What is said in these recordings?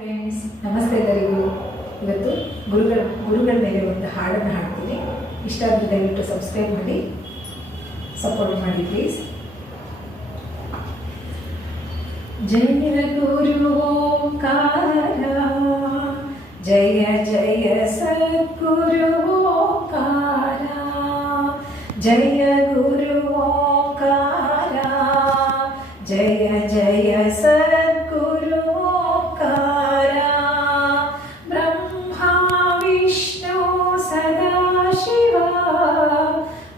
Friends ನಮಸ್ತೆ ಎಲ್ಲರಿಗೂ ಇವತ್ತು ಗುರುಗಳ ಗುರುಗಳ ಮೇಲೆ ಒಂದು ಹಾಡನ್ನು ಹಾಡ್ತೀನಿ ಇಷ್ಟ ಆದರೆ ದಯವಿಟ್ಟು ಸಬ್ಸ್ಕ್ರೈಬ್ ಮಾಡಿ ಸಪೋರ್ಟ್ ಮಾಡಿ ಪ್ಲೀಸ್ ಜಯ ಗುರು ಓಂಕಾರ ಜಯ ಜಯ ಸದ್ಗುರು ಓಂಕಾರ ಜಯ ಗುರು ಓಂಕಾರ ಜಯ ಜಯ ಸದ್ಗುರು ष्णु सदा शिवा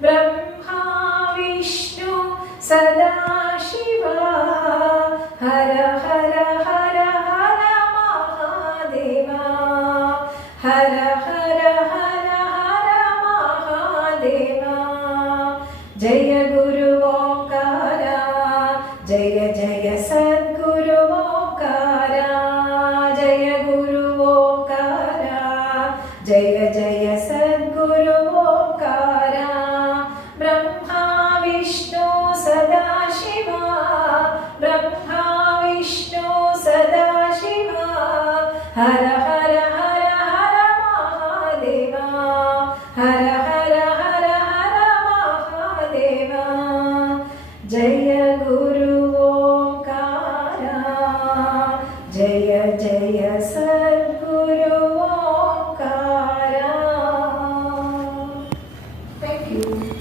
ब्रह्मा विष्णु सदा शिवा हर हर हर हर महादेवा हर हर हर हर महादेवा जय गुरुवोकारा जय जय जय सद्गुरुकारा ब्रह्मा विष्णु सदा शिवा ब्रह्मा विष्णु सदा शिवा हर हर हर हर महादेवा हर हर हर हर महादेवा जय गुरु गुरुकारा जय जय सद you.